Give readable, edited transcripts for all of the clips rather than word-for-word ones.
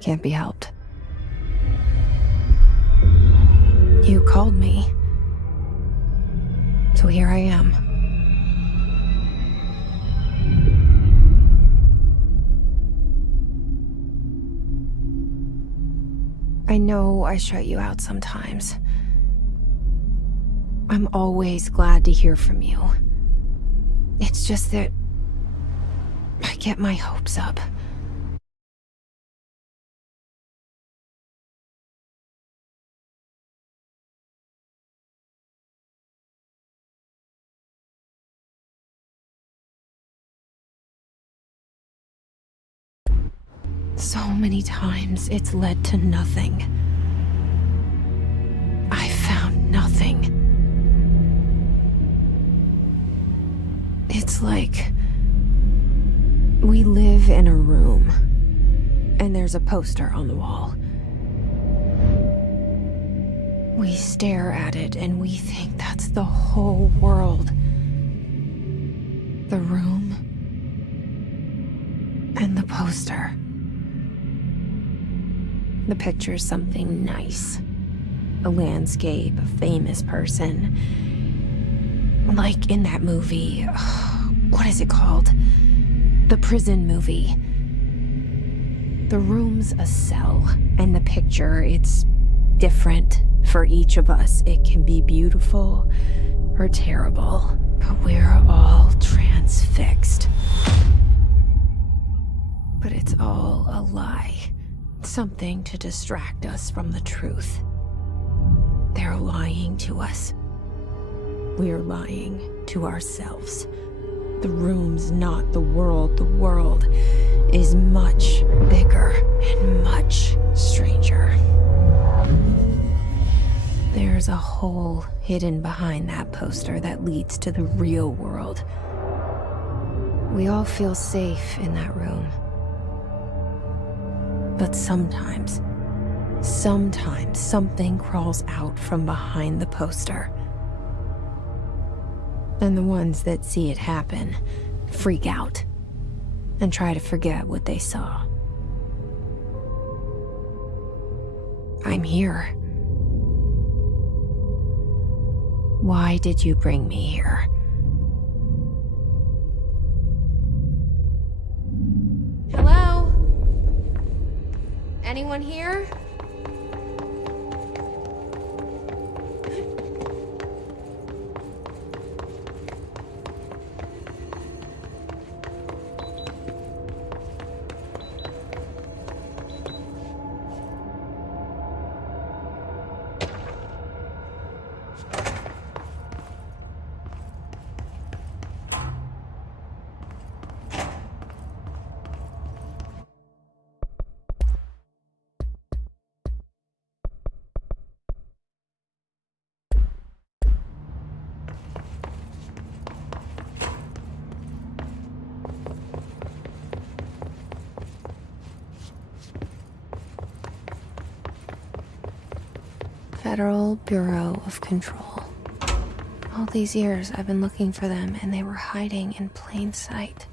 Can't be helped. You called me. So here I am. I know I shut you out sometimes. I'm always glad to hear from you. It's just that I get my hopes up. So many times it's led to nothing. I found nothing. It's like we live in a room, and there's a poster on the wall. We stare at it and we think that's the whole world. The room and the poster. The picture's something nice. A landscape, a famous person. Like in that movie, what is it called? The prison movie. The room's a cell, and the picture, it's different for each of us. It can be beautiful or terrible, but we're all transfixed. But it's all a lie. Something to distract us from the truth. They're lying to us. We're lying to ourselves. The room's not the world. The world is much bigger and much stranger. There's a hole hidden behind that poster that leads to the real world. We all feel safe in that room. But sometimes something crawls out from behind the poster. And the ones that see it happen freak out and try to forget what they saw. I'm here. Why did you bring me here? Hello? Anyone here? Federal Bureau of Control. All these years I've been looking for them, and they were hiding in plain sight.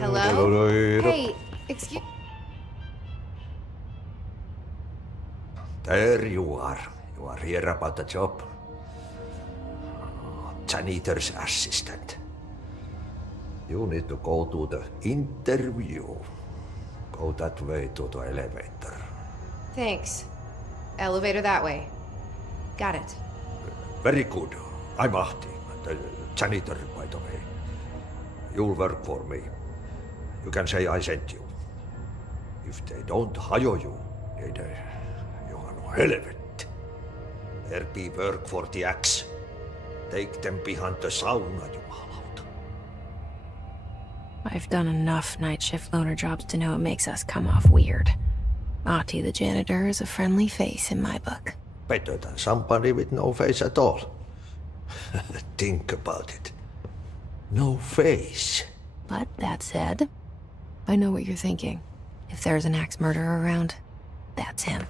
Hello? Hey, excuse... There you are. You are here about the job. Janitor's assistant. You need to go to the interview. Go that way to the elevator. Thanks. Elevator that way. Got it. Very good. I'm Ahti, the janitor, by the way. You'll work for me. You can say I sent you. If they don't hire you, then you helvete. There be work for the axe. Take them behind the sauna, jumalauta. I've done enough night shift loner jobs to know it makes us come off weird. Ahti the janitor is a friendly face in my book. Better than somebody with no face at all. Think about it. No face. But that said, I know what you're thinking. If there's an axe murderer around, that's him.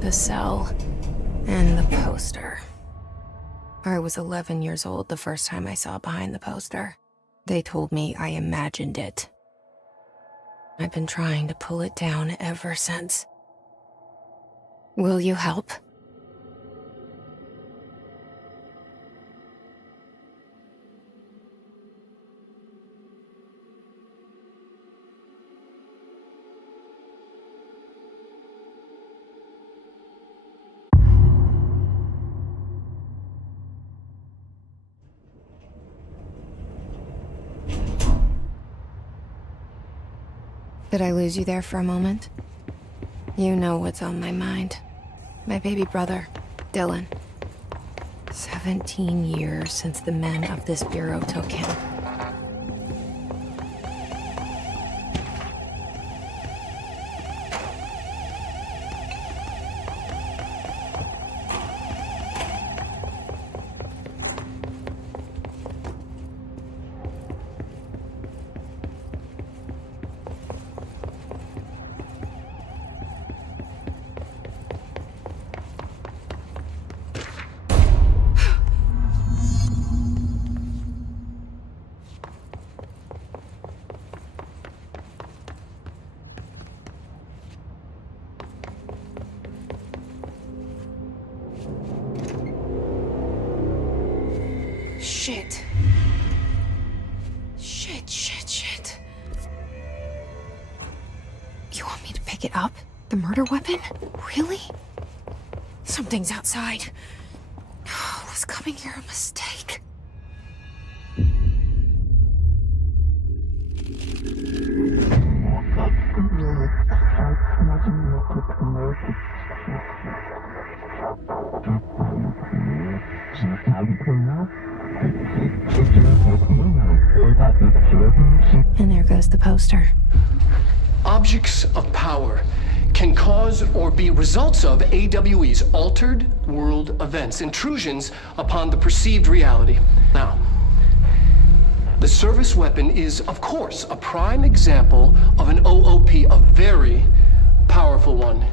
The cell and the poster. I was 11 years old the first time I saw behind the poster. They told me I imagined it. I've been trying to pull it down ever since. Will you help? Did I lose you there for a moment? You know what's on my mind. My baby brother, Dylan. 17 years since the men of this bureau took him. Shit. Shit. You want me to pick it up? The murder weapon? Really? Something's outside. Was coming here a mistake? And there goes the poster. Objects of power can cause or be results of AWE's altered world events, intrusions upon the perceived reality. Now, the service weapon is, of course, a prime example of an OOP, a very powerful one.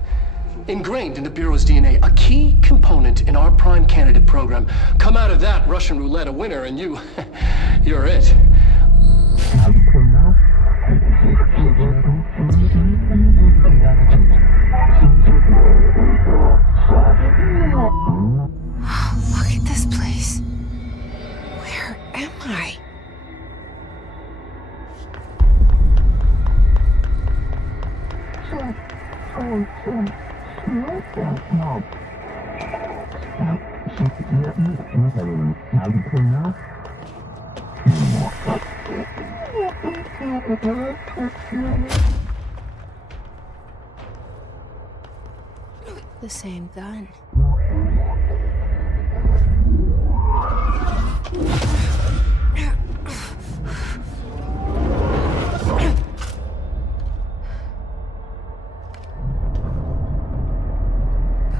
Ingrained in the Bureau's DNA, a key component in our prime candidate program. Come out of that Russian roulette a winner and you're it. Look at this place. Where am I? The same gun.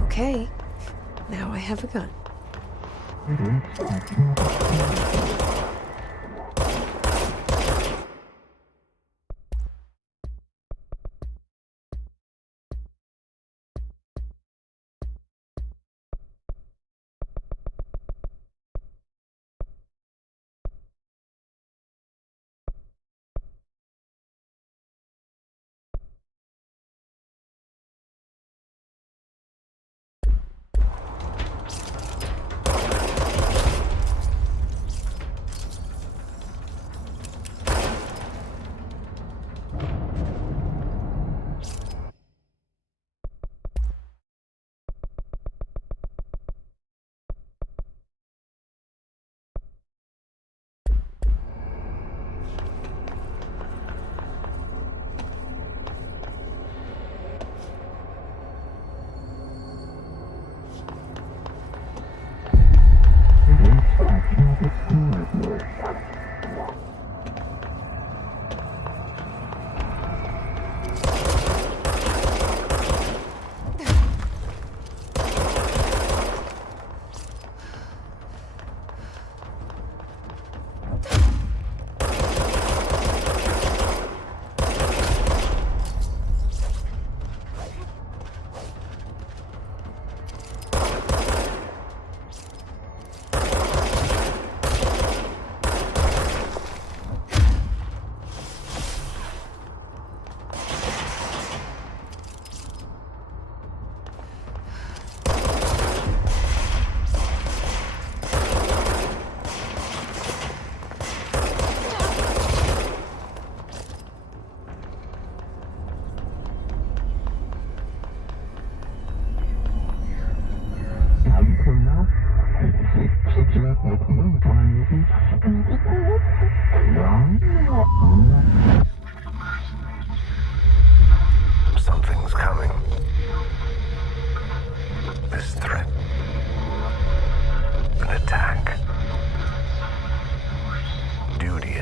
Okay, now I have a gun.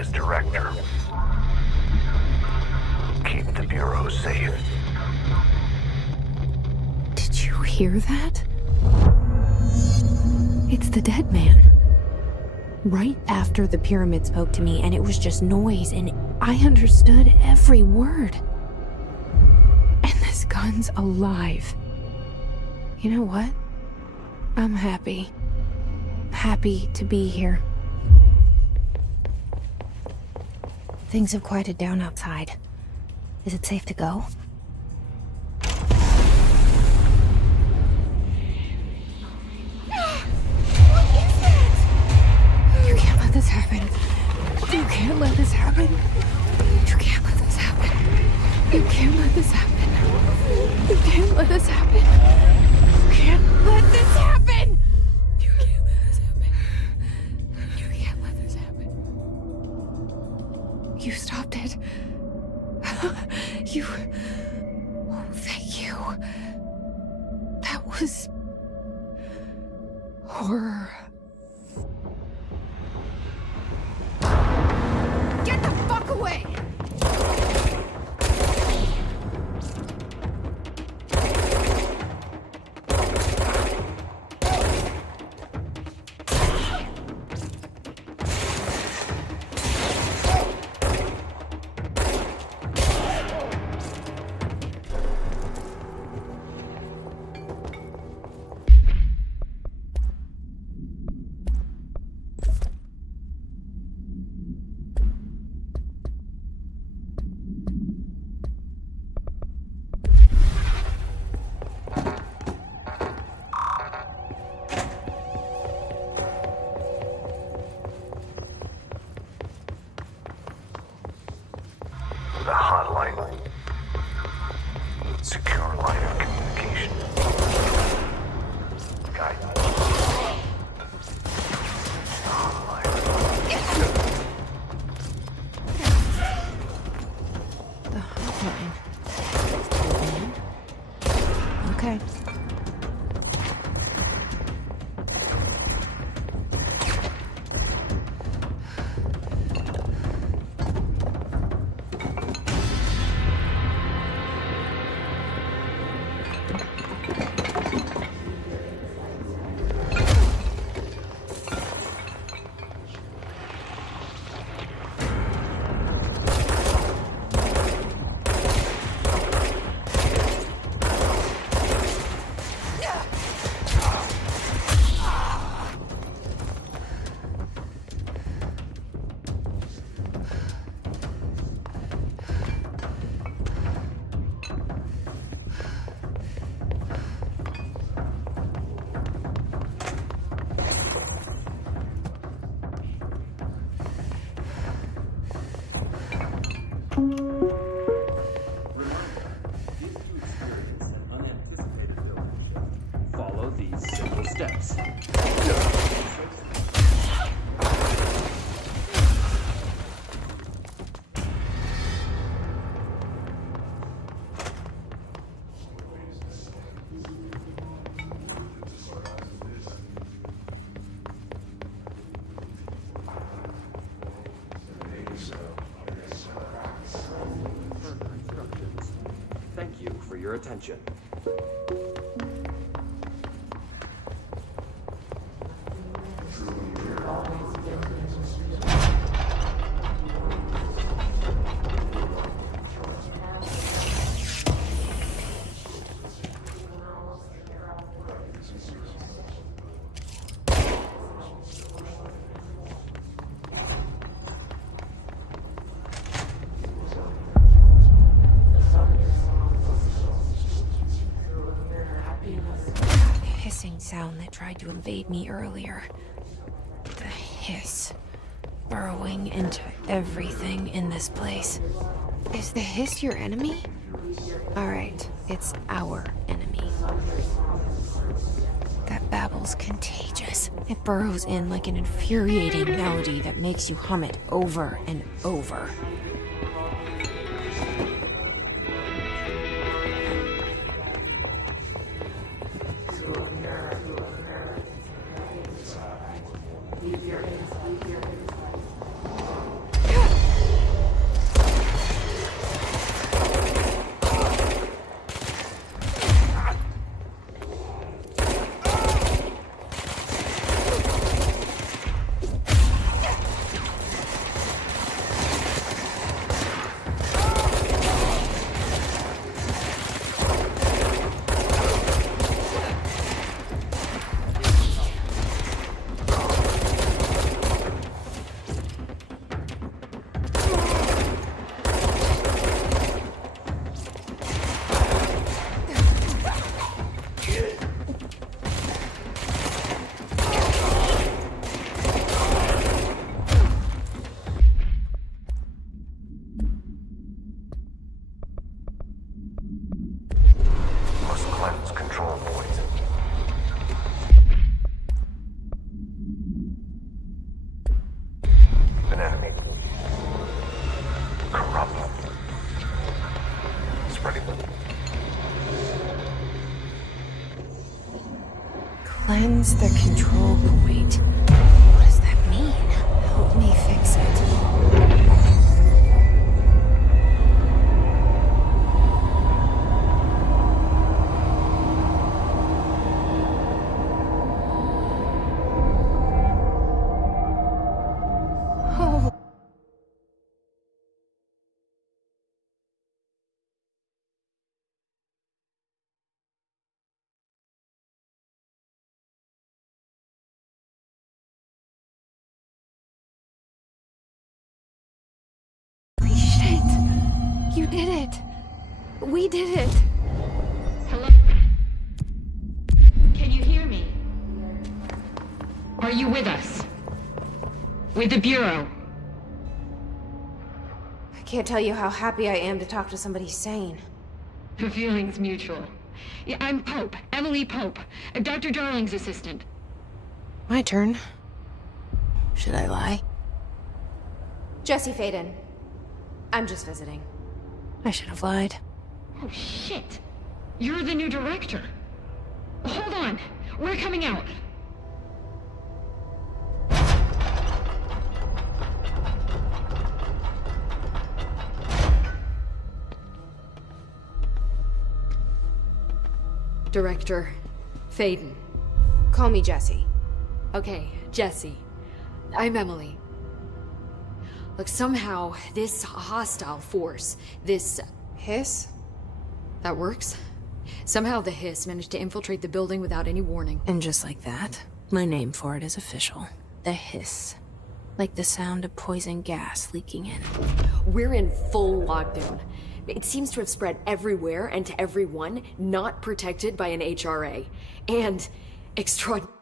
as director. Keep the Bureau safe. Did you hear that? It's the dead man. Right after the pyramid spoke to me, and it was just noise, and I understood every word. And this gun's alive. You know what? I'm happy. Happy to be here. Things have quieted down outside. Is it safe to go? You can't let this happen. You can't let this happen. You can't let this happen. You can't let this happen. You can't let this happen. You can't let this happen. You can't let this happen. You can't let this happen. You stopped it. You... Oh, thank you. That was... horror. Get the fuck away! The hotline. Secure line of communication. Guidance. Hotline. The hotline. Okay. Follow these simple steps. Further instructions. Thank you for your attention. Hissing sound that tried to invade me earlier. The hiss. Burrowing into everything in this place. Is the hiss your enemy? Alright, it's our enemy. That babble's contagious. It burrows in like an infuriating melody that makes you hum it over and over. Cleanse the control point. What does that mean? Help me fix it. Oh. Holy shit. You did it. We did it. Hello? Can you hear me? Are you with us? With the Bureau? I can't tell you how happy I am to talk to somebody sane. The feeling's mutual. Yeah, I'm Pope, Emily Pope, Dr. Darling's assistant. My turn. Should I lie? Jesse Faden. I'm just visiting. I should have lied. Oh, shit. You're the new director. Hold on. We're coming out. Director Faden. Call me Jesse. Okay, Jesse. I'm Emily. Look, somehow this hostile force, this... Hiss? that works? Somehow the hiss managed to infiltrate the building without any warning. And just like that, my name for it is official. The hiss. Like the sound of poison gas leaking in. We're in full lockdown. It seems to have spread everywhere and to everyone not protected by an HRA. And extraordinary.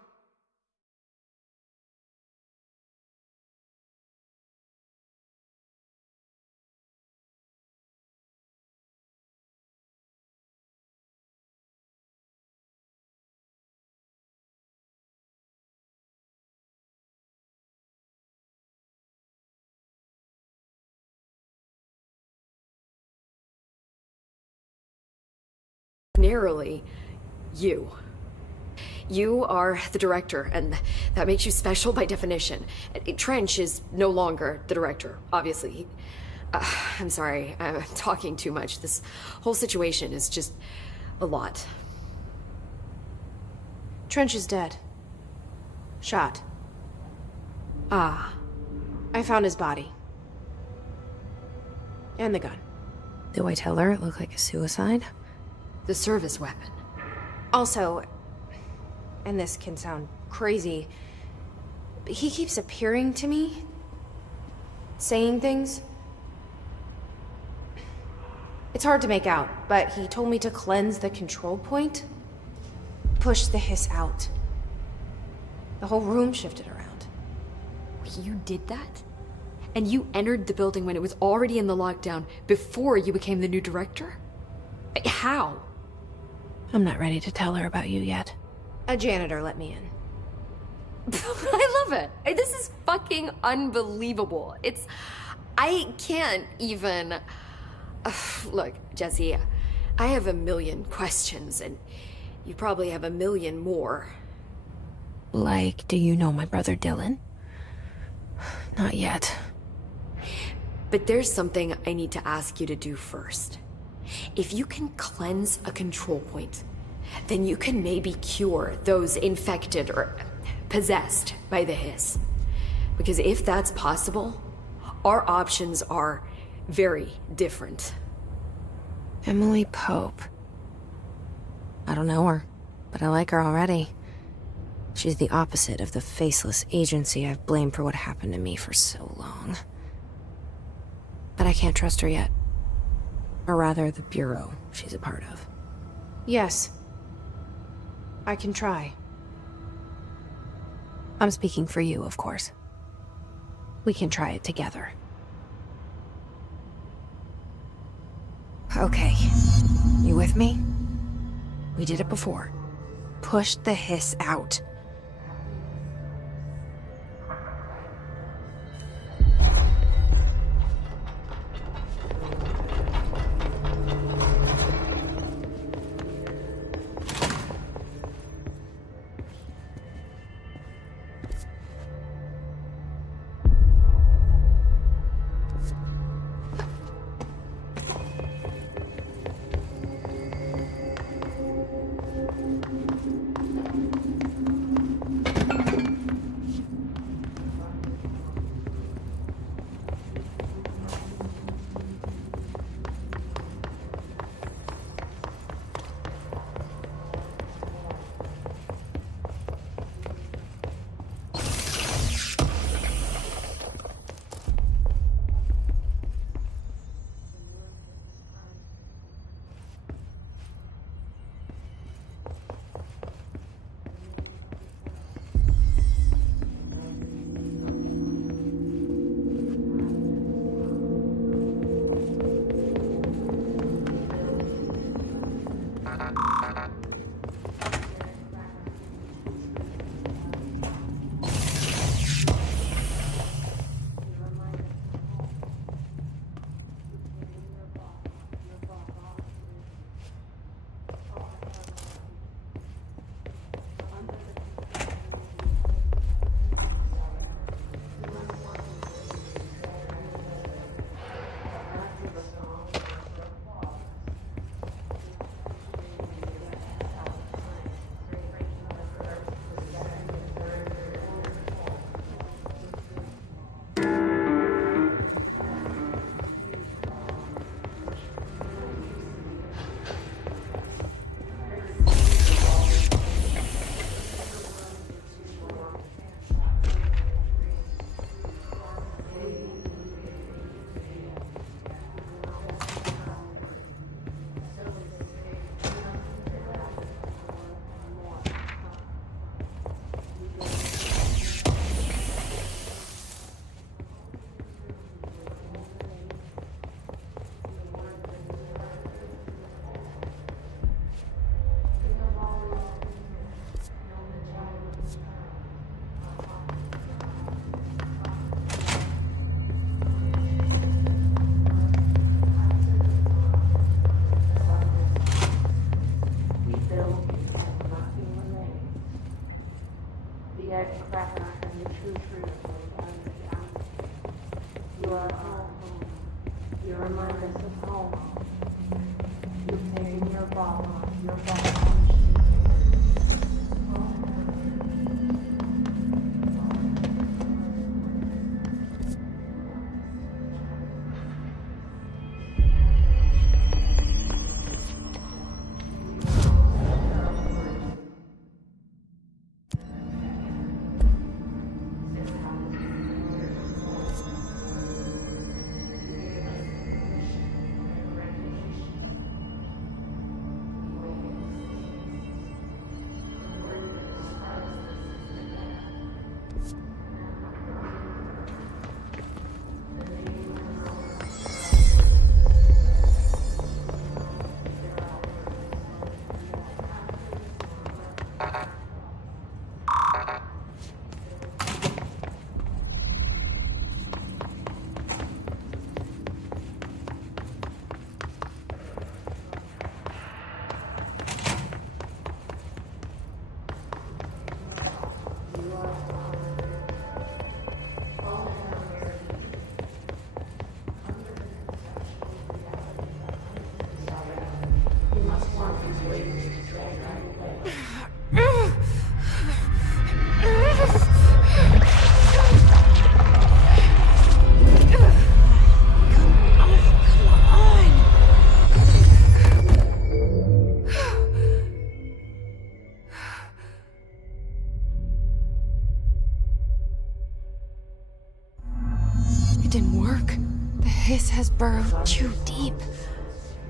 Narrowly, you. You are the director, and that makes you special by definition. Trench is no longer the director, obviously. I'm sorry, I'm talking too much. This whole situation is just a lot. Trench is dead. Shot. Ah. I found his body. And the gun. Do I tell her it looked like a suicide? The service weapon. Also, and this can sound crazy, but he keeps appearing to me, saying things. It's hard to make out, but he told me to cleanse the control point, push the hiss out. The whole room shifted around. You did that? And you entered the building when it was already in the lockdown before you became the new director? How? I'm not ready to tell her about you yet. A janitor let me in. I love it. This is fucking unbelievable. I can't even... Look, Jesse, I have a million questions, and you probably have a million more. Like, do you know my brother Dylan? Not yet. But there's something I need to ask you to do first. If you can cleanse a control point, then you can maybe cure those infected or possessed by the hiss. Because if that's possible, our options are very different. Emily Pope. I don't know her, but I like her already. She's the opposite of the faceless agency I've blamed for what happened to me for so long. But I can't trust her yet. Or rather, the Bureau she's a part of. Yes. I can try. I'm speaking for you, of course. We can try it together. Okay. You with me? We did it before. Push the hiss out. You're reminded of home. You're taking your bottle. This has burrowed too deep.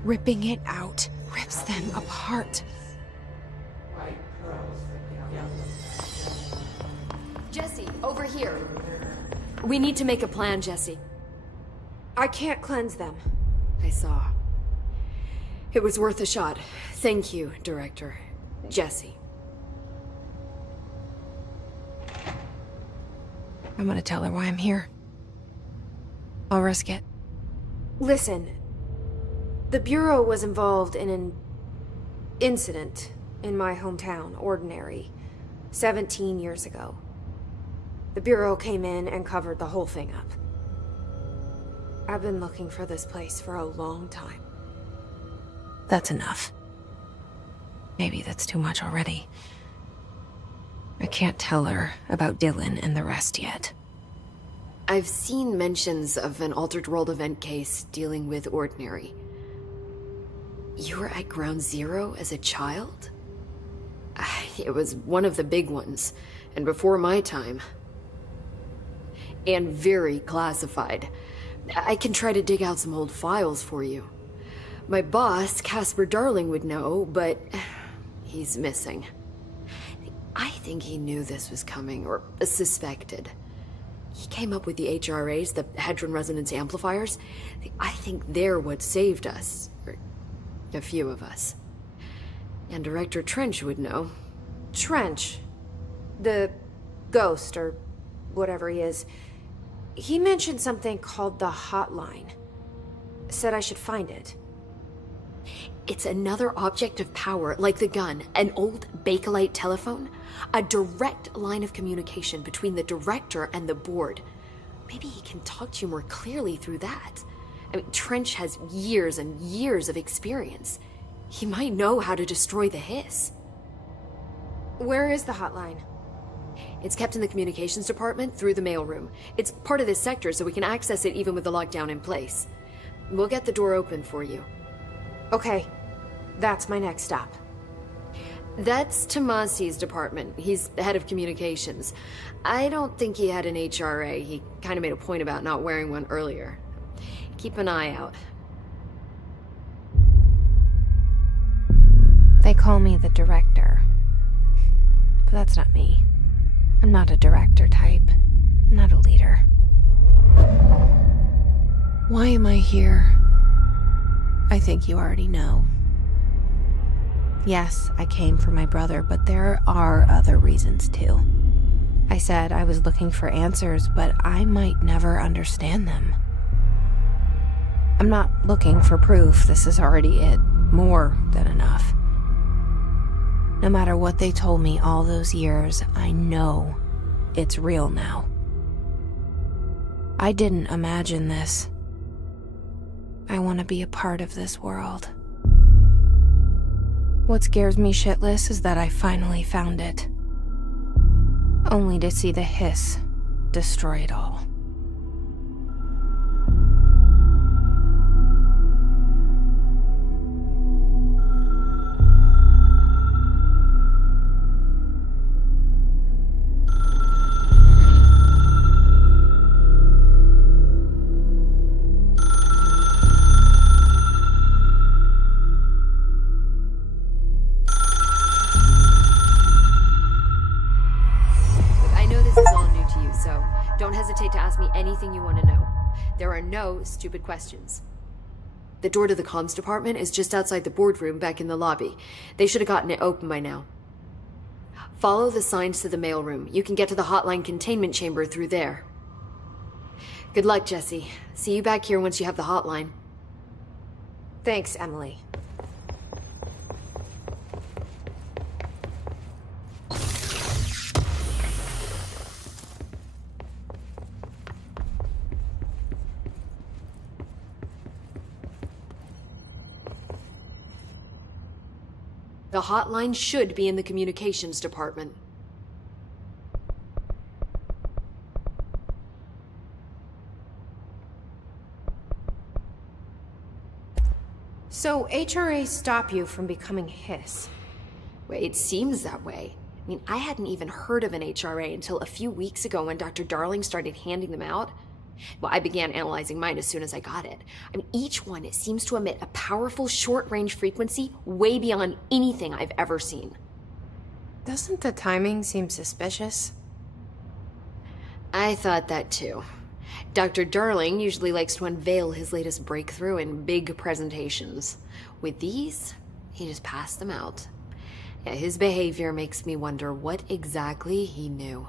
Ripping it out rips them apart. Jesse, over here. We need to make a plan, Jesse. I can't cleanse them. I saw. It was worth a shot. Thank you, Director. Jesse. I'm gonna tell her why I'm here. I'll risk it. Listen, the Bureau was involved in an incident in my hometown, Ordinary, 17 years ago. The Bureau came in and covered the whole thing up. I've been looking for this place for a long time. That's enough. Maybe that's too much already. I can't tell her about Dylan and the rest yet. I've seen mentions of an altered world event case dealing with Ordinary. You were at Ground Zero as a child? It was one of the big ones, and before my time. And very classified. I can try to dig out some old files for you. My boss, Casper Darling, would know, but he's missing. I think he knew this was coming, or suspected. He came up with the HRAs, the Hadron Resonance Amplifiers. I think they're what saved us. Or a few of us. And Director Trench would know. Trench? The ghost, or whatever he is. He mentioned something called the Hotline. Said I should find it. It's another object of power, like the gun, an old Bakelite telephone, a direct line of communication between the director and the board. Maybe he can talk to you more clearly through that. I mean, Trench has years and years of experience. He might know how to destroy the hiss. Where is the hotline? It's kept in the communications department through the mailroom. It's part of this sector, so we can access it even with the lockdown in place. We'll get the door open for you. Okay, that's my next stop. That's Tomasi's department. He's the head of communications. I don't think he had an HRA. He kind of made a point about not wearing one earlier. Keep an eye out. They call me the director. But that's not me. I'm not a director type. I'm not a leader. Why am I here? I think you already know. Yes, I came for my brother, but there are other reasons too. I said I was looking for answers, but I might never understand them. I'm not looking for proof. This is already it. More than enough. No matter what they told me all those years, I know it's real now. I didn't imagine this. I want to be a part of this world. What scares me shitless is that I finally found it. Only to see the hiss destroy it all. Don't hesitate to ask me anything you want to know. There are no stupid questions. The door to the comms department is just outside the boardroom back in the lobby. They should have gotten it open by now. Follow the signs to the mailroom. You can get to the hotline containment chamber through there. Good luck, Jesse. See you back here once you have the hotline. Thanks, Emily. The hotline should be in the communications department. So HRA stop you from becoming Hiss? Well, it seems that way. I mean, I hadn't even heard of an HRA until a few weeks ago when Dr. Darling started handing them out. Well, I began analyzing mine as soon as I got it. I mean, each one seems to emit a powerful short-range frequency way beyond anything I've ever seen. Doesn't the timing seem suspicious? I thought that too. Dr. Darling usually likes to unveil his latest breakthrough in big presentations. With these, he just passed them out. Yeah, his behavior makes me wonder what exactly he knew.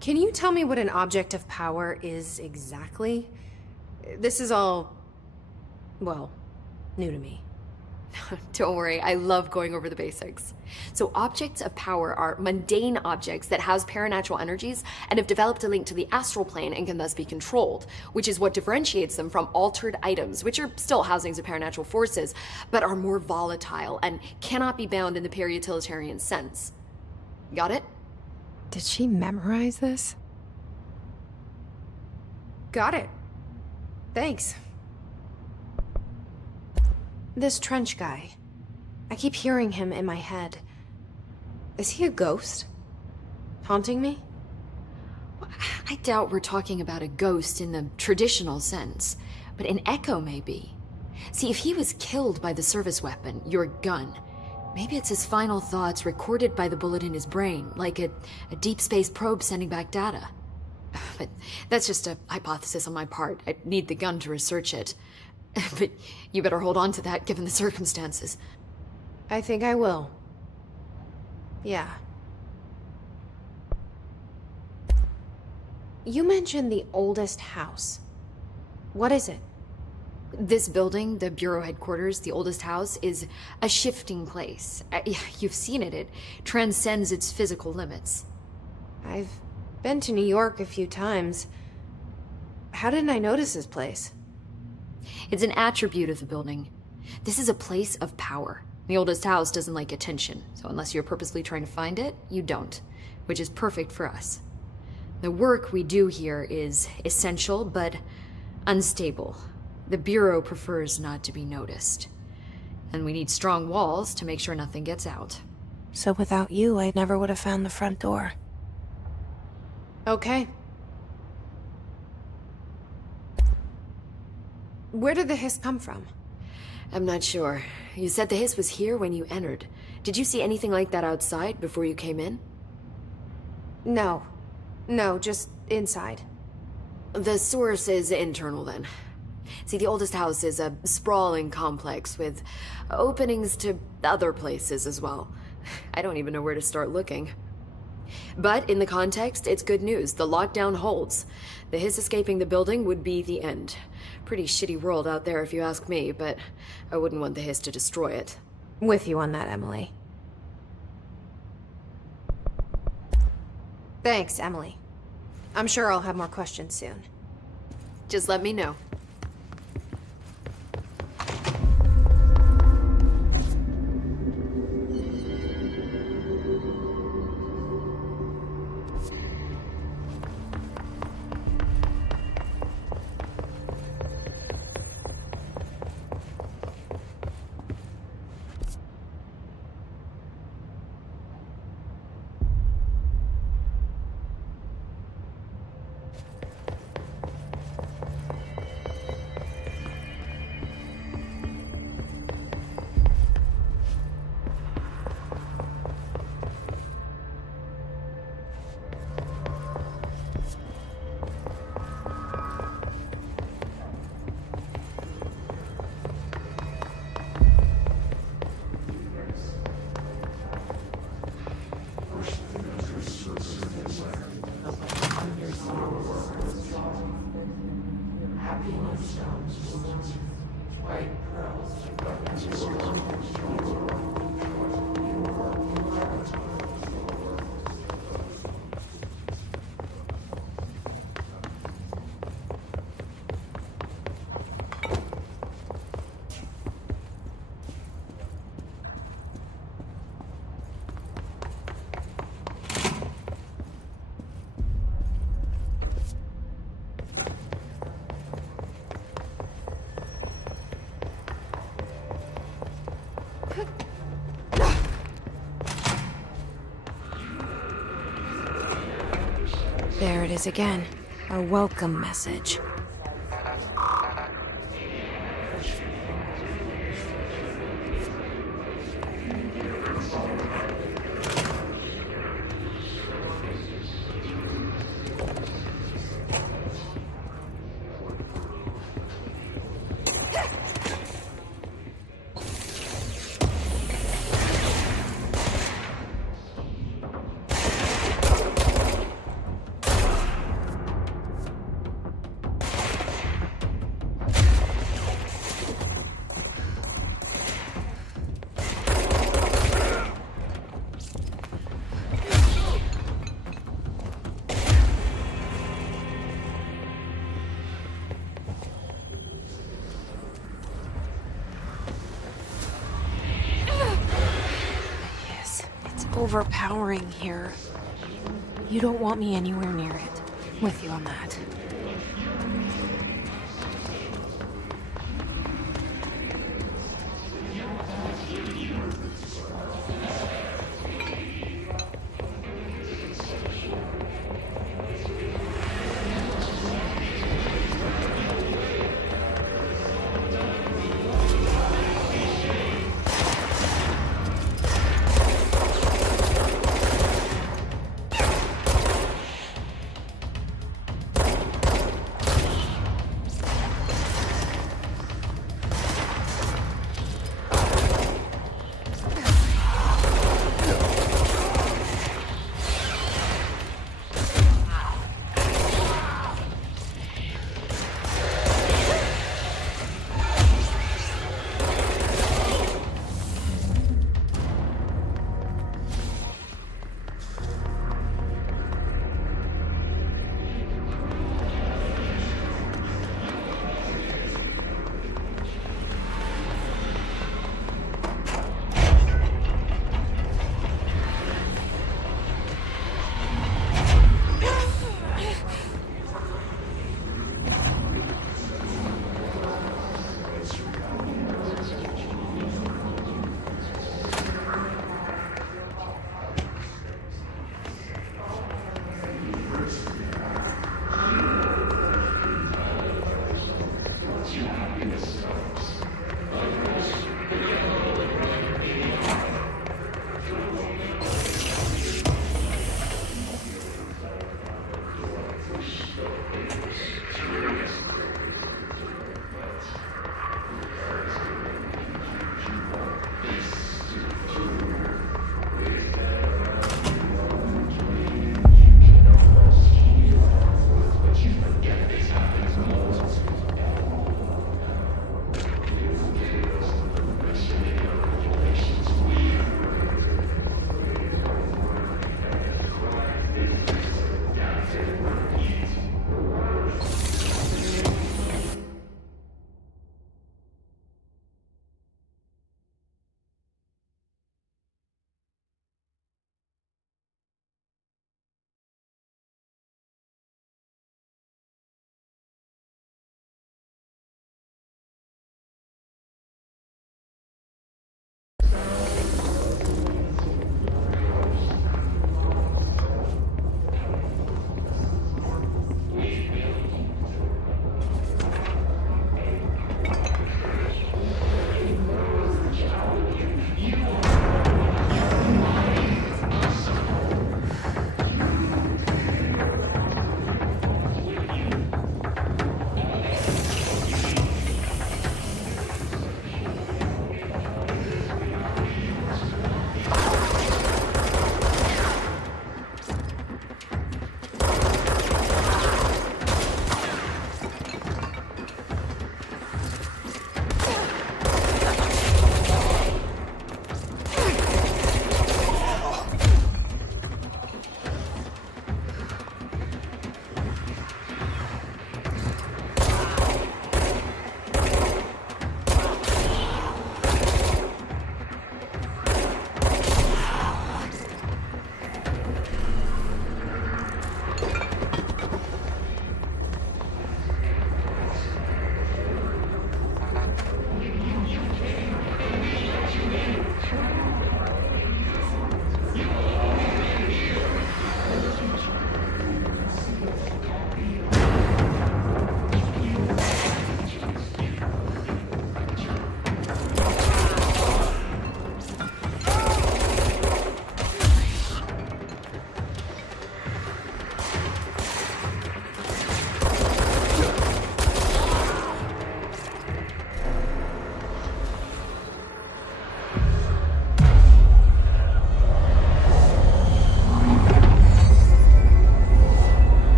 Can you tell me what an object of power is exactly? This is all, well, new to me. Don't worry, I love going over the basics. So objects of power are mundane objects that house paranatural energies and have developed a link to the astral plane and can thus be controlled, which is what differentiates them from altered items, which are still housings of paranatural forces, but are more volatile and cannot be bound in the peri-utilitarian sense. Got it? Did she memorize this? Got it. Thanks. This trench guy. I keep hearing him in my head. Is he a ghost? Haunting me? I doubt we're talking about a ghost in the traditional sense, but an echo maybe. See, if he was killed by the service weapon, your gun, maybe it's his final thoughts recorded by the bullet in his brain, like a deep space probe sending back data. But that's just a hypothesis on my part. I'd need the gun to research it. But you better hold on to that given the circumstances. I think I will. Yeah. You mentioned the oldest house. What is it? This building, the Bureau headquarters, the oldest house, is a shifting place. You've seen it. It transcends its physical limits. I've been to New York a few times. How didn't I notice this place? It's an attribute of the building. This is a place of power. The oldest house doesn't like attention, so unless you're purposely trying to find it, you don't, which is perfect for us. The work we do here is essential, but unstable. The Bureau prefers not to be noticed. And we need strong walls to make sure nothing gets out. So without you, I never would have found the front door. Okay. Where did the hiss come from? I'm not sure. You said the hiss was here when you entered. Did you see anything like that outside before you came in? No. No, just inside. The source is internal then. See, the oldest house is a sprawling complex with openings to other places as well. I don't even know where to start looking. But in the context, it's good news. The lockdown holds. The hiss escaping the building would be the end. Pretty shitty world out there if you ask me, but I wouldn't want the hiss to destroy it. With you on that, Emily. Thanks, Emily. I'm sure I'll have more questions soon. Just let me know. There it is again. A welcome message. Overpowering here. You don't want me anywhere near it. With you on that.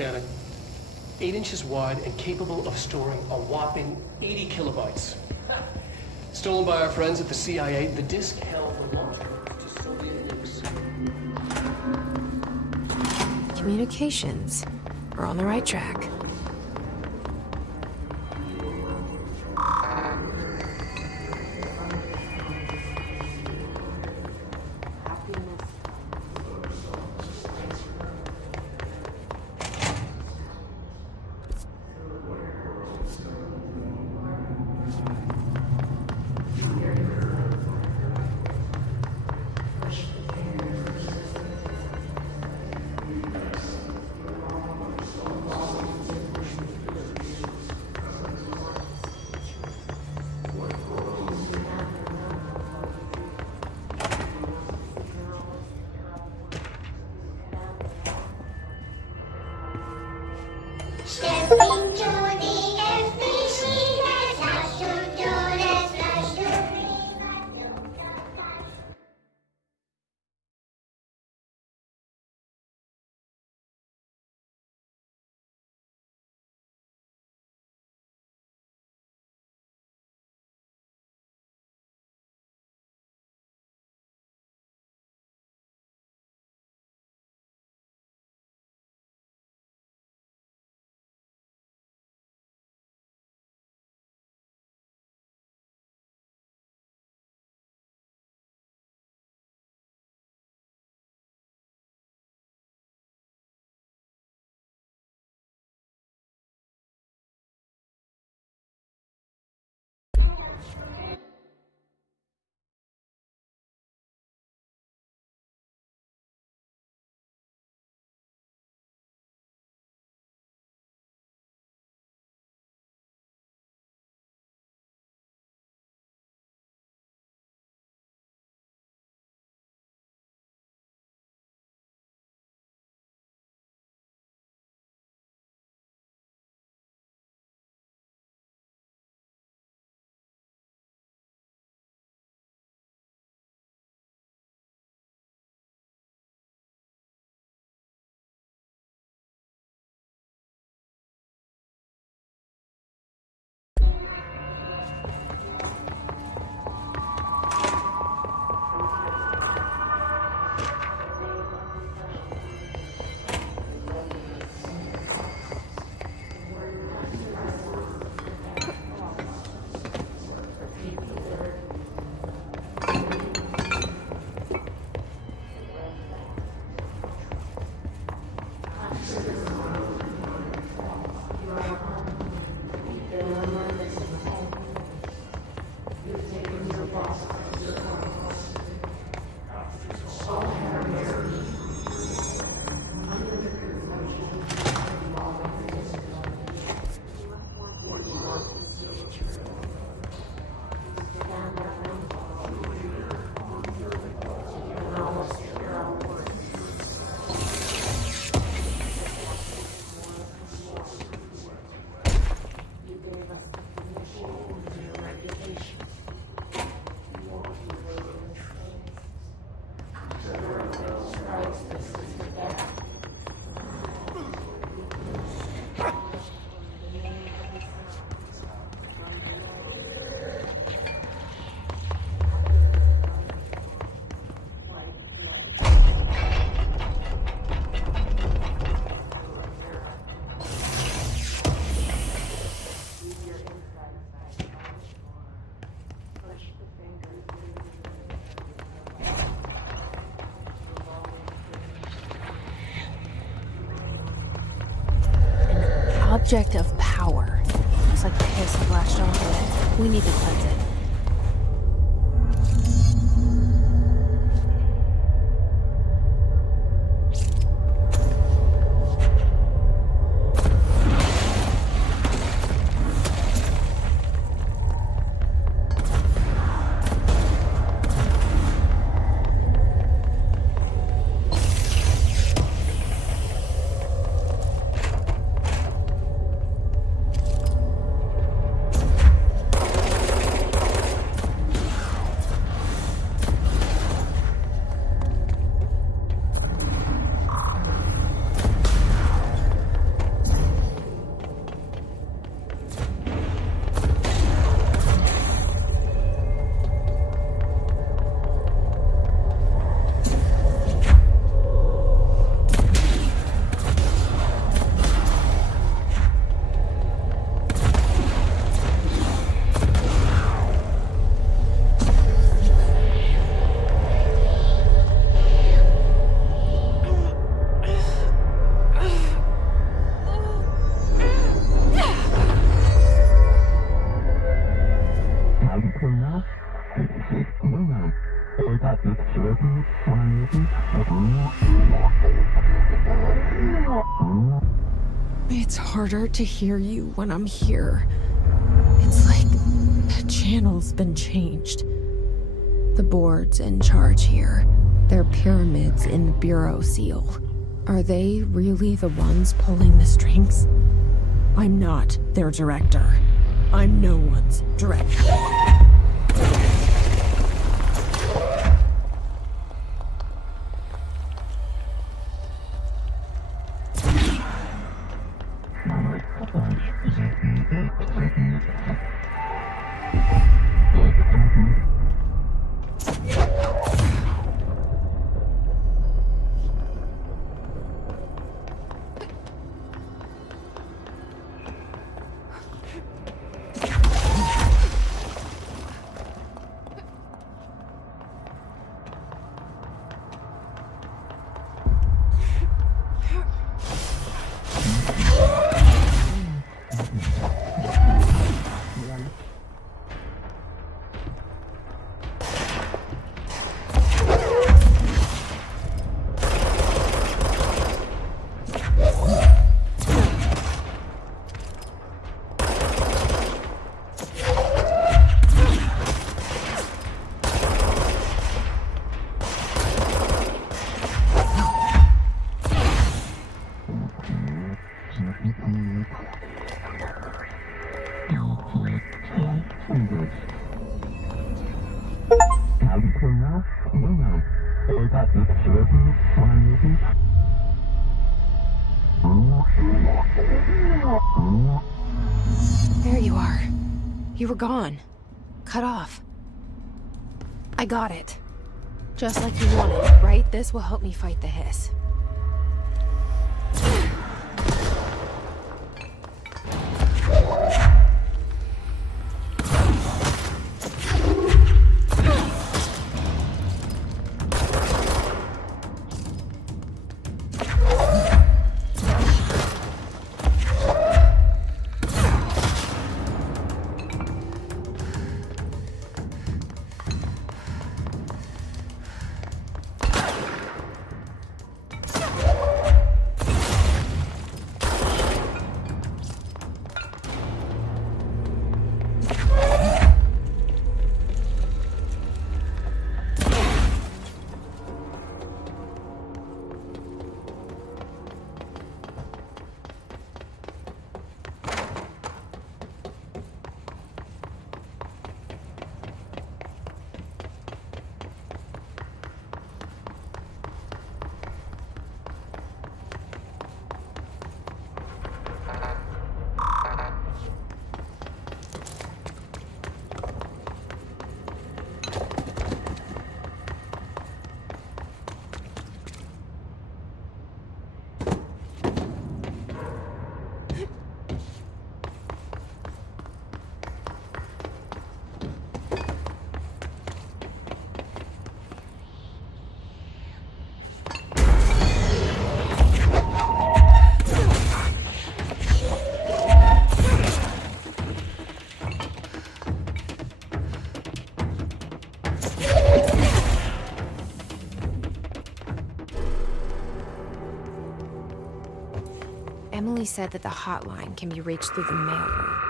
at it. 8 inches wide and capable of storing a whopping 80 kilobytes. Stolen by our friends at the CIA, the disk held the launcher to Soviet nukes. Communications. We're on the right track. Object of power. Looks like piss splashed onto it. We need to cleanse it. It's harder to hear you when I'm here. It's like the channel's been changed. The board's in charge here. They're pyramids in the bureau seal. Are they really the ones pulling the strings? I'm not their director. I'm no one's director. There you are. You were gone. Cut off. I got it. Just like you wanted, right? This will help me fight the hiss. Emily said that the hotline can be reached through the mailroom.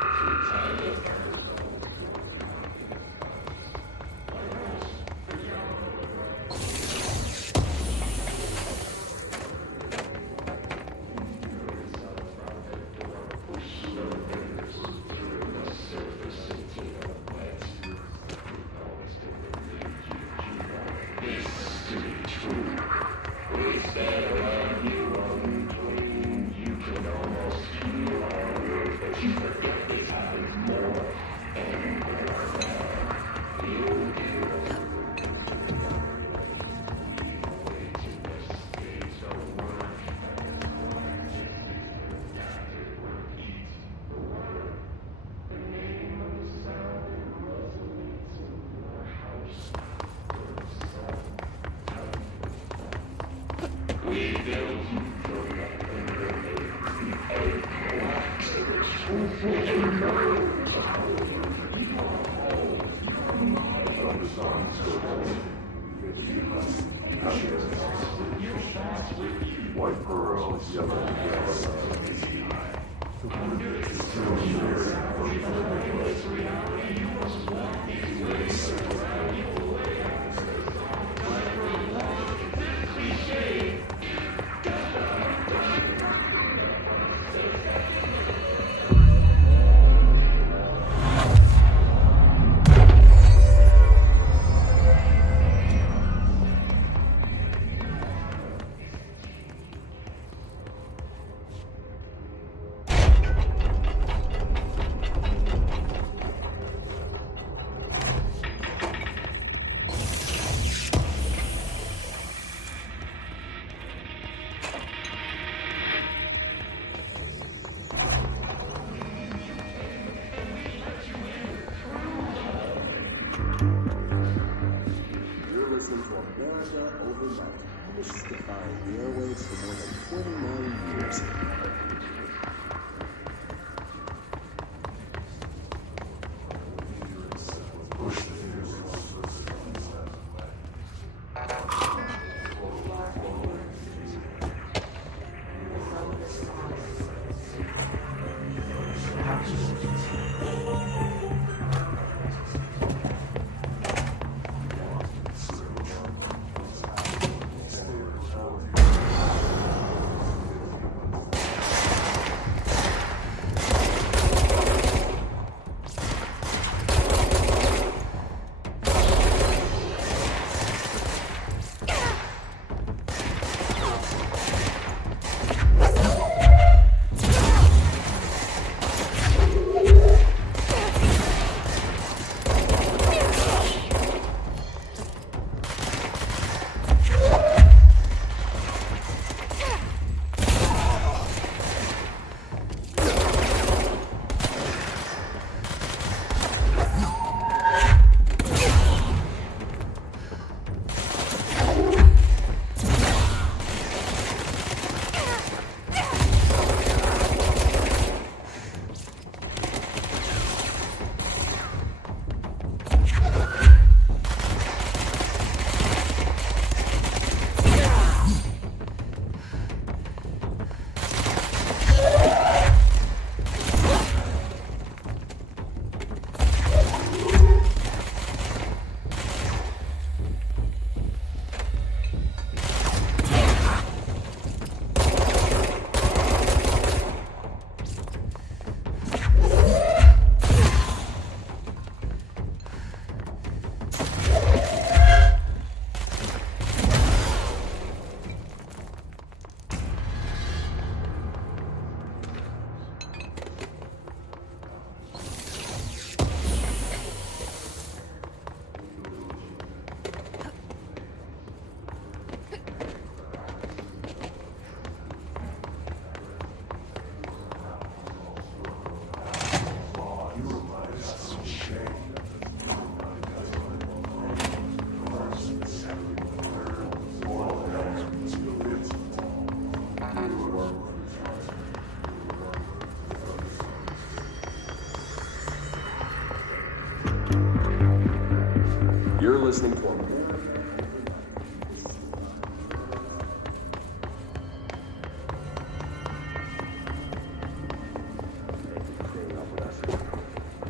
You're listening to a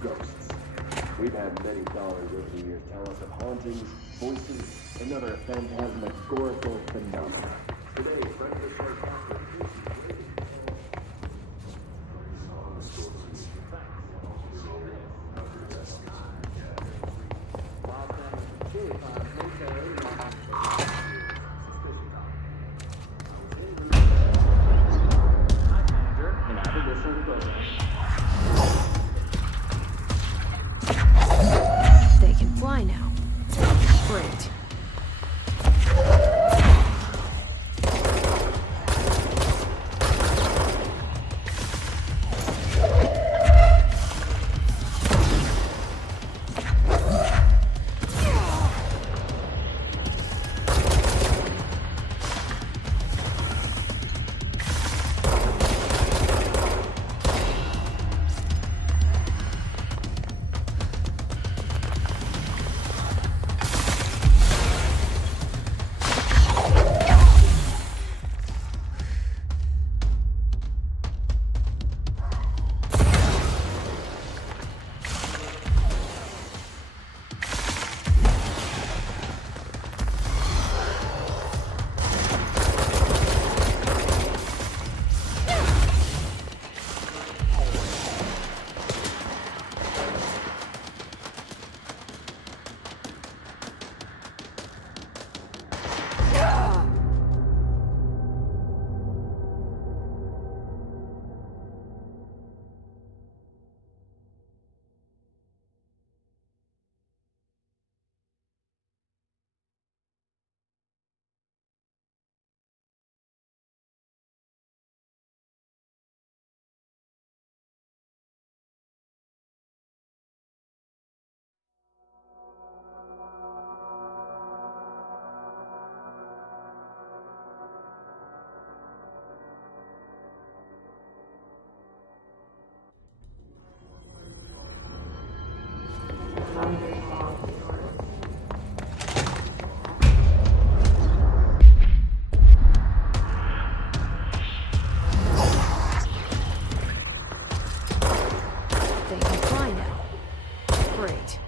Ghosts. We've had many callers over the years tell us of hauntings, voices, and other phantasmagorical phenomena. Today, friendly They can fly now. Great. They can fly now. Great.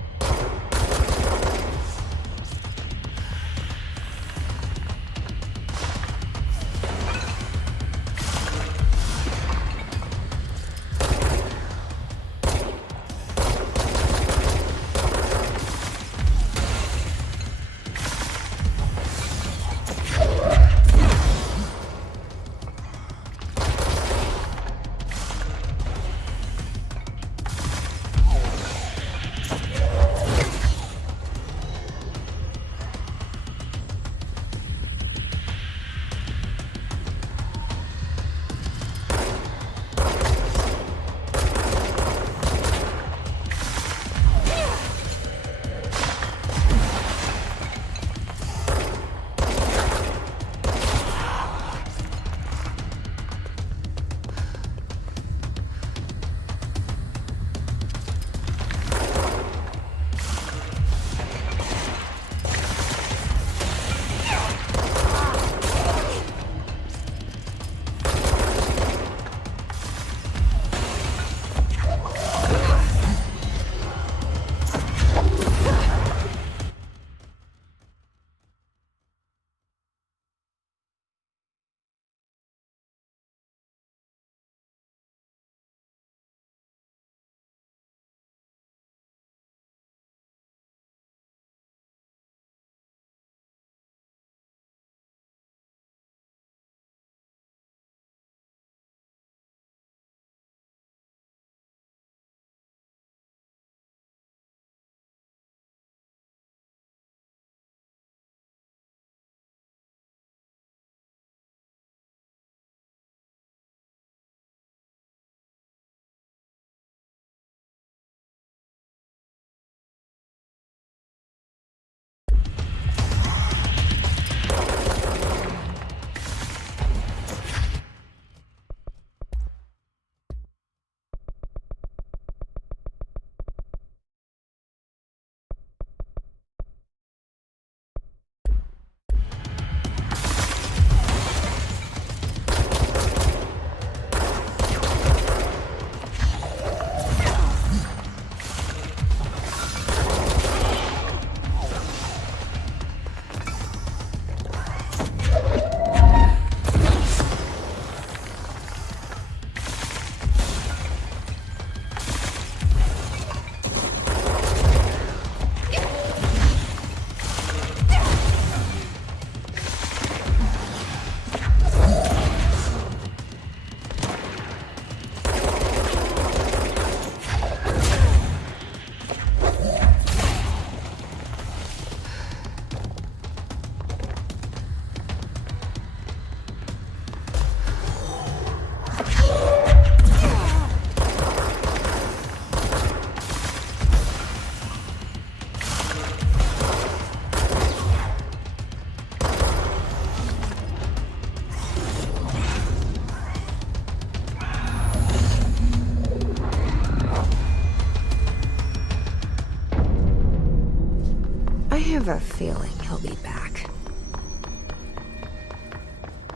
have a feeling he'll be back.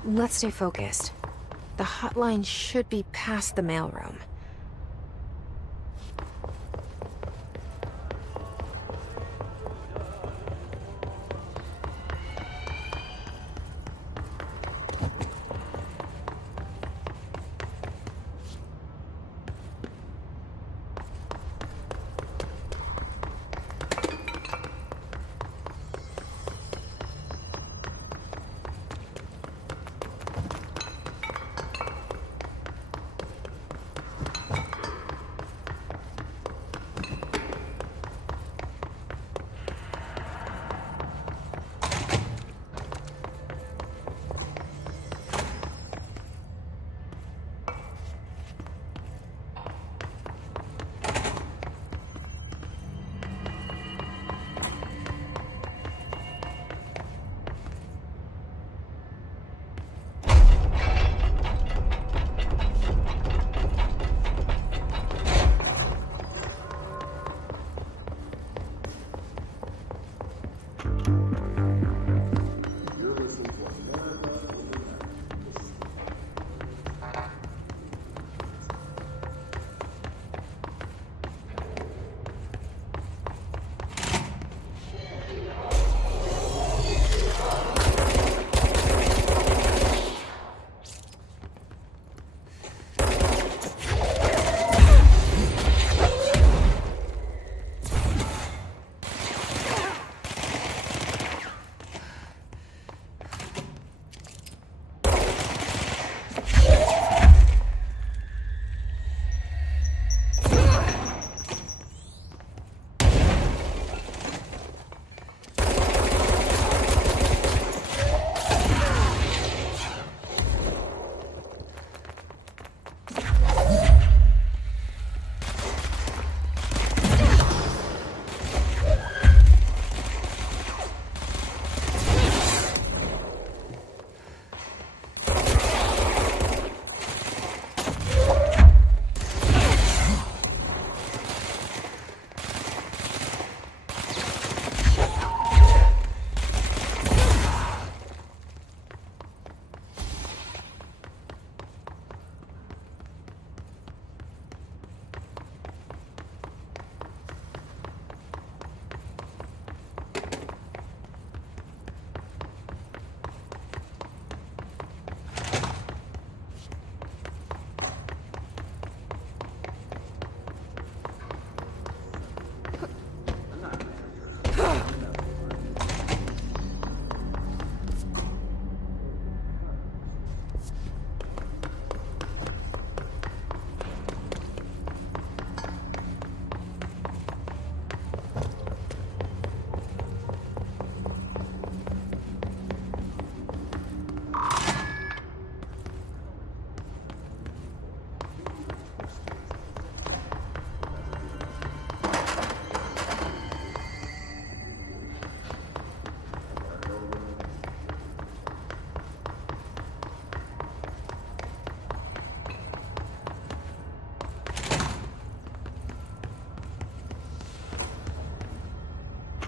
Let's stay focused. The hotline should be past the mailroom.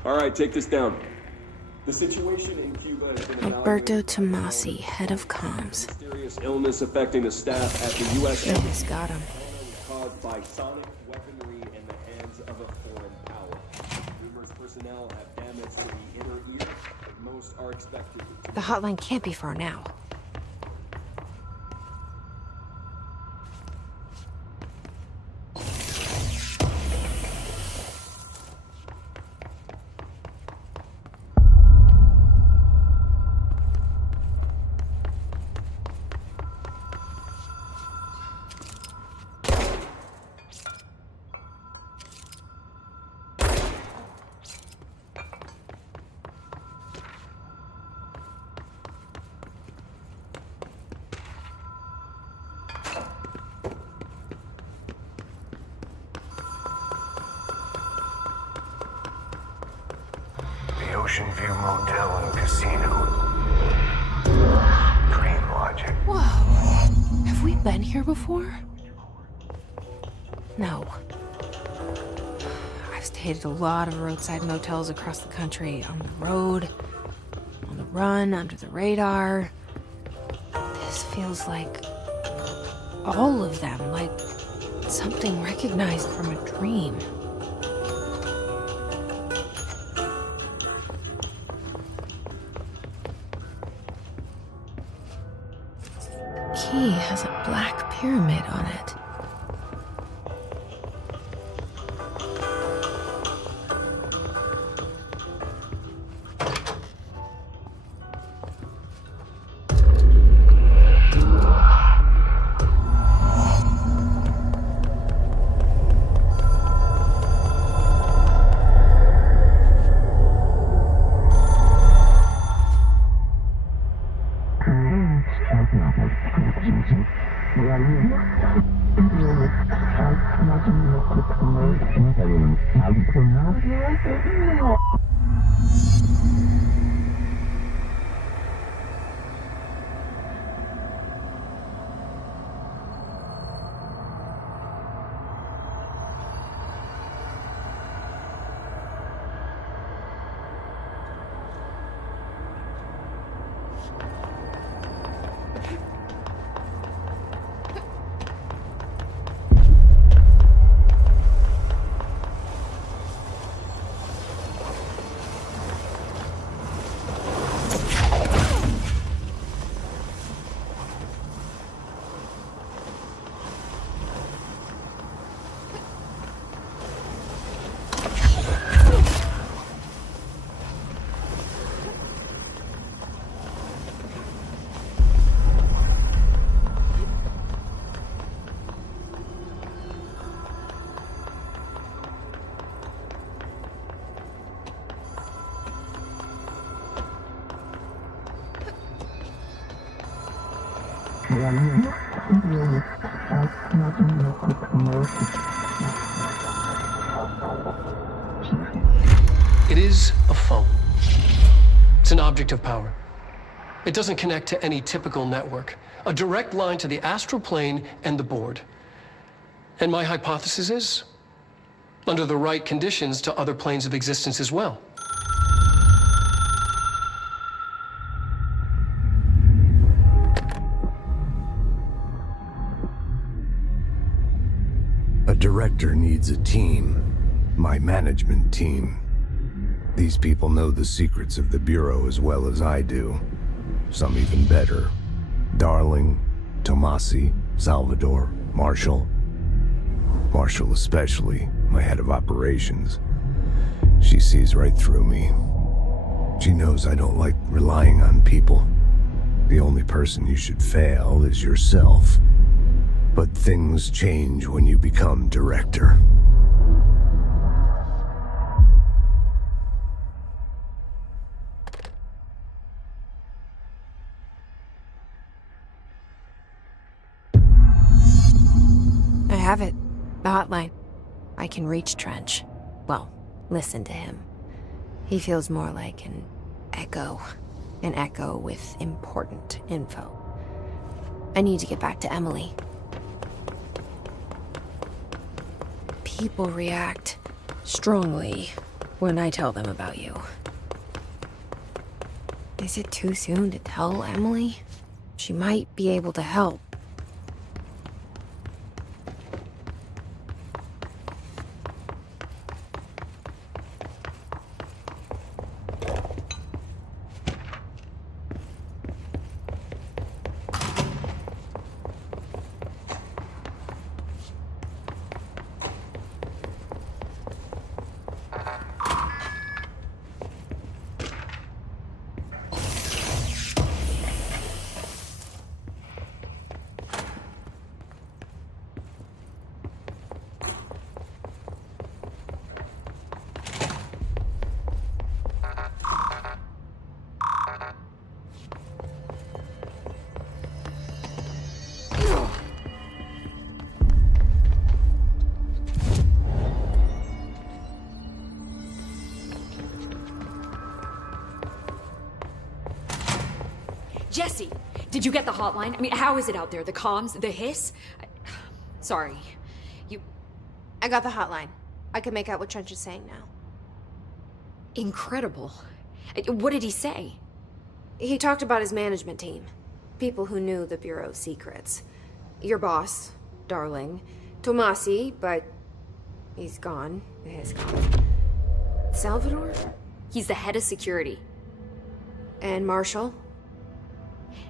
All right, take this down. The situation in Cuba has been Alberto evaluated. Tomasi, head of comms. Mysterious illness affecting the staff at the U.S. Almost Embassy got him. caused by sonic weaponry in the hands of a foreign power. Numerous personnel have damage to the inner ear, but most are expected to. The hotline can't be far now. The Ocean View Motel and Casino. Dream logic. Whoa. Have we been here before? No. I've stayed at a lot of roadside motels across the country, on the road, on the run, under the radar. This feels like all of them, like something recognized from a dream. Key has a black pyramid on it. It is a phone. It's an object of power. It doesn't connect to any typical network. A direct line to the astral plane and the board. And my hypothesis is, under the right conditions, to other planes of existence as well. A director needs a team. My management team. These people know the secrets of the Bureau as well as I do. Some even better. Darling, Tomasi, Salvador, Marshall. Marshall especially, my head of operations. She sees right through me. She knows I don't like relying on people. The only person you should fail is yourself. But things change when you become director. I have it. The hotline. I can reach Trench. Well, listen to him. He feels more like an echo. An echo with important info. I need to get back to Emily. People react strongly when I tell them about you. Is it too soon to tell Emily? She might be able to help. Jesse, did you get the hotline? I mean, how is it out there? The comms? The hiss? Sorry. I got the hotline. I can make out what Trench is saying now. Incredible. What did he say? He talked about his management team. People who knew the Bureau's secrets. Your boss, Darling. Tomasi, but he's gone. He's gone. Salvador? He's the head of security. And Marshall?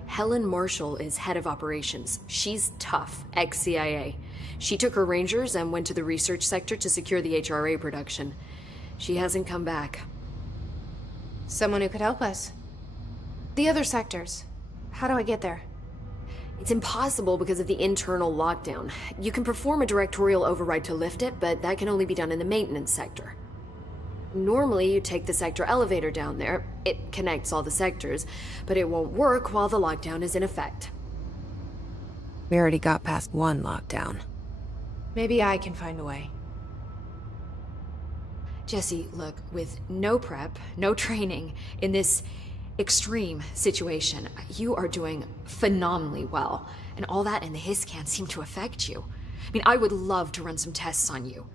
Helen Marshall is head of operations. She's tough, ex-CIA. She took her Rangers and went to the research sector to secure the HRA production. She hasn't come back. Someone who could help us. The other sectors. How do I get there? It's impossible because of the internal lockdown. You can perform a directorial override to lift it, but that can only be done in the maintenance sector. Normally, you take the sector elevator down there. It connects all the sectors, but it won't work while the lockdown is in effect. We already got past one lockdown. Maybe I can find a way. Jesse, look, with no prep, no training, in this extreme situation, you are doing phenomenally well. And all that and the hiss can't seem to affect you. I mean, I would love to run some tests on you.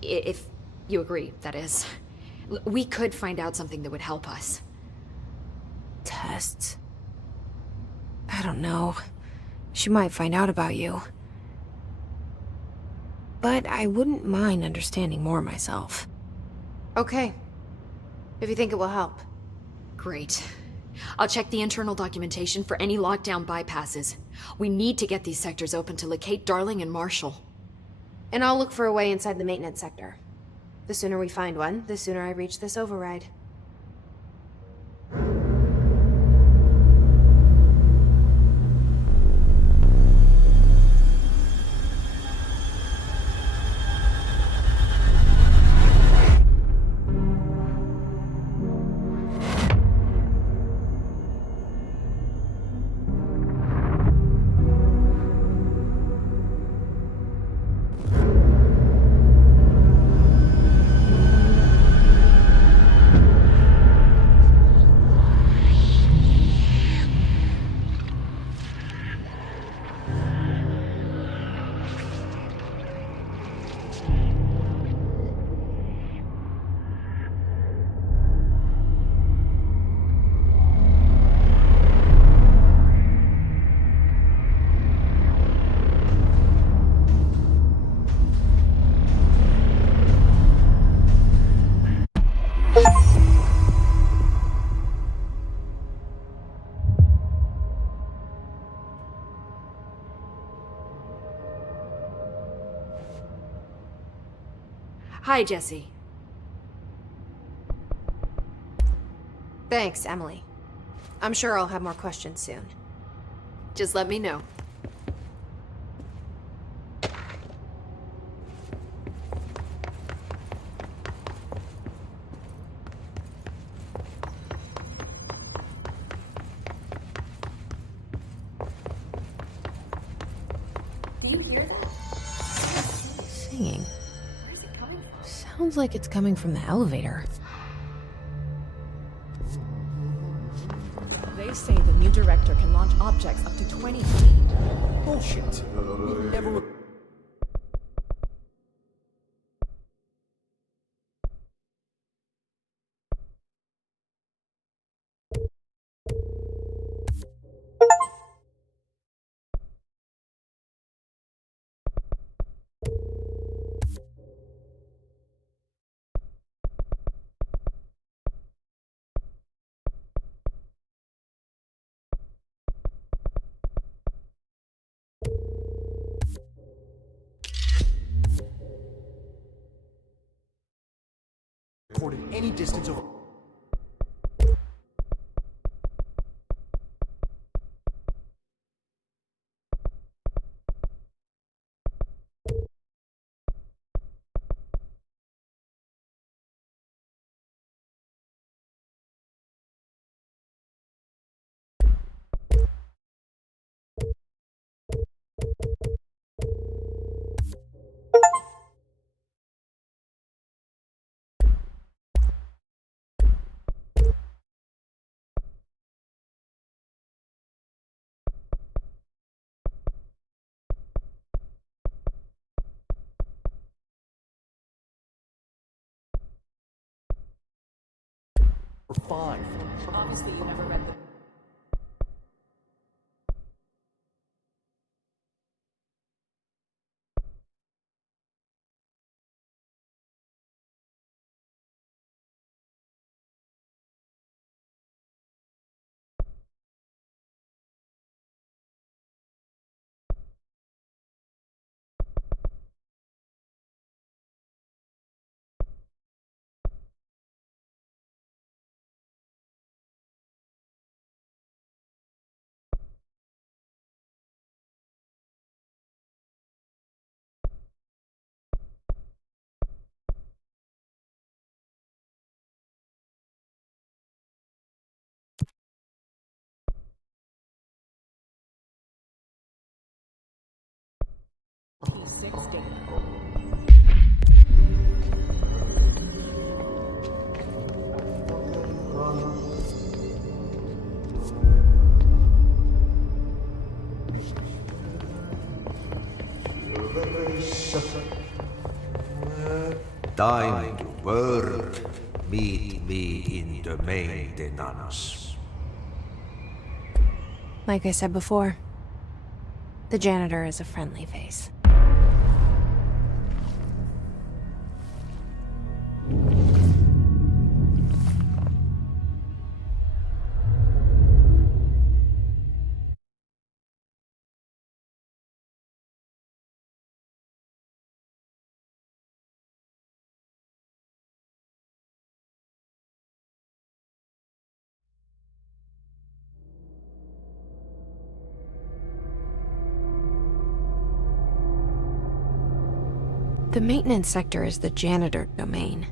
If you agree, that is. We could find out something that would help us. Tests? I don't know. She might find out about you. But I wouldn't mind understanding more myself. Okay. If you think it will help. Great. I'll check the internal documentation for any lockdown bypasses. We need to get these sectors open to locate Darling and Marshall. And I'll look for a way inside the maintenance sector. The sooner we find one, the sooner I reach this override. Hi, Jesse. Thanks, Emily. I'm sure I'll have more questions soon. Just let me know. Singing. Sounds like it's coming from the elevator. They say the new director can launch objects up to 20 feet. Bullshit. Never recorded any distance over. Five. Obviously, you never read the. P6 data. Time to work. Meet me in the maintenance. Like I said before, the janitor is a friendly face. The maintenance sector is the janitor domain.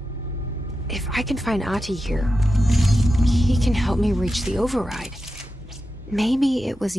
If I can find Ahti here, he can help me reach the override. Maybe it was...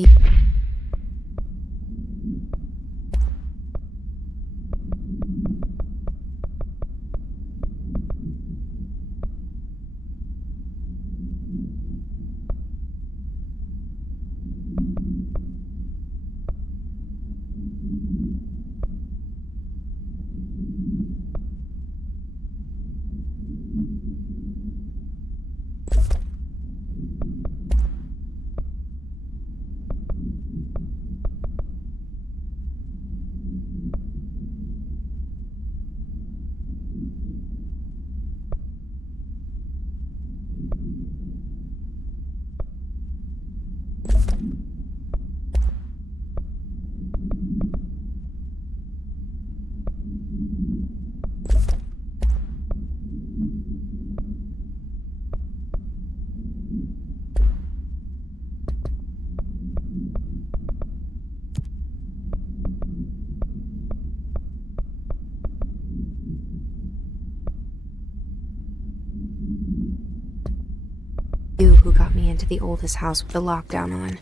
You who got me into the oldest house with the lockdown on.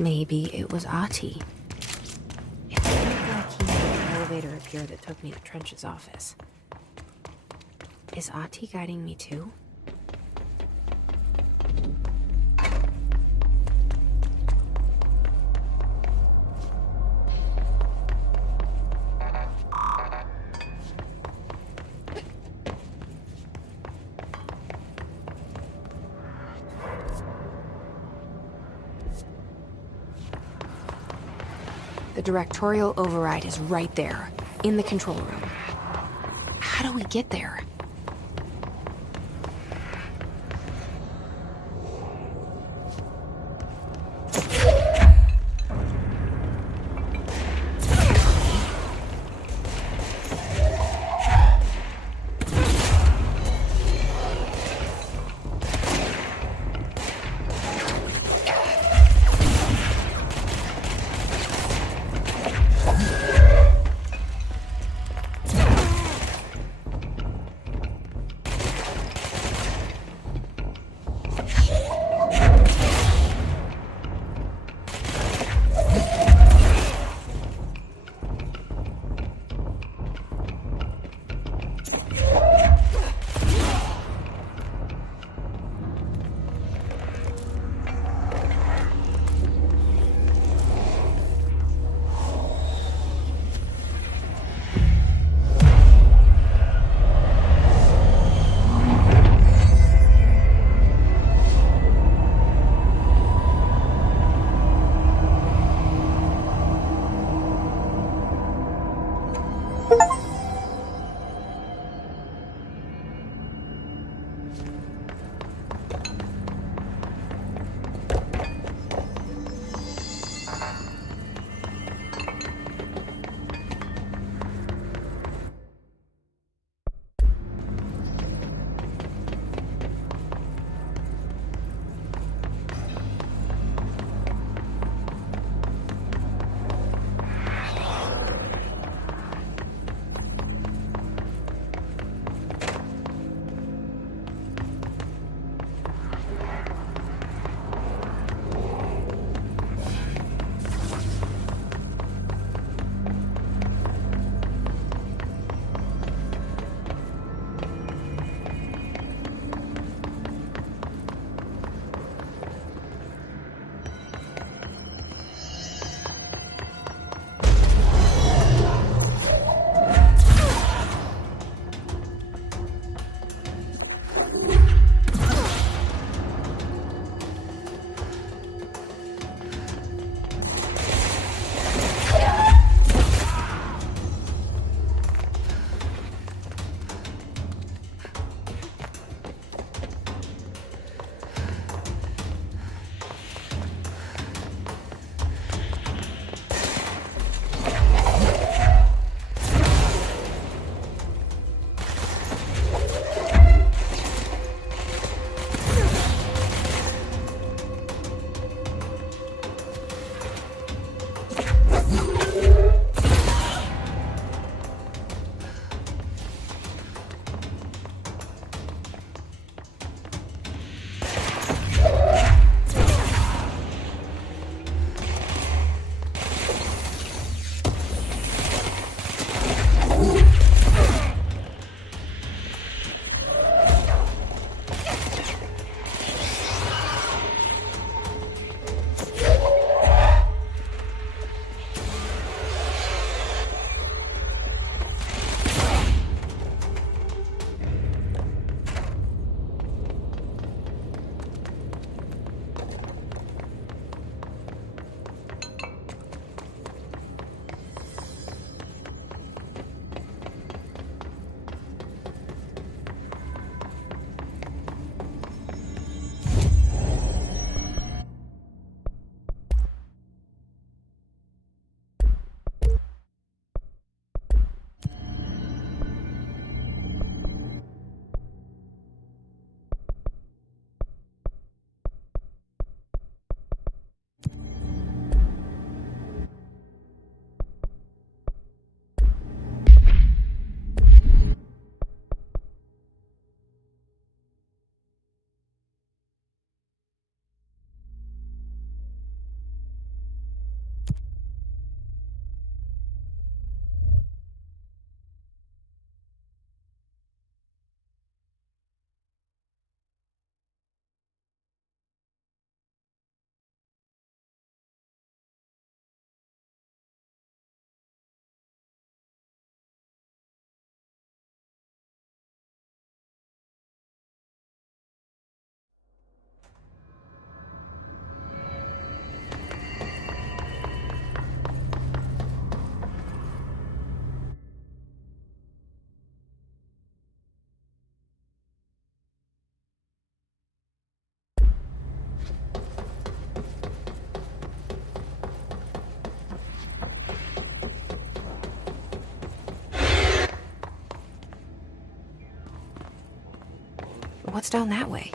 Maybe it was Ahti. It looked like he made an elevator appear that took me to Trench's office. Is Ahti guiding me too? The directorial override is right there, in the control room. How do we get there? What's down that way?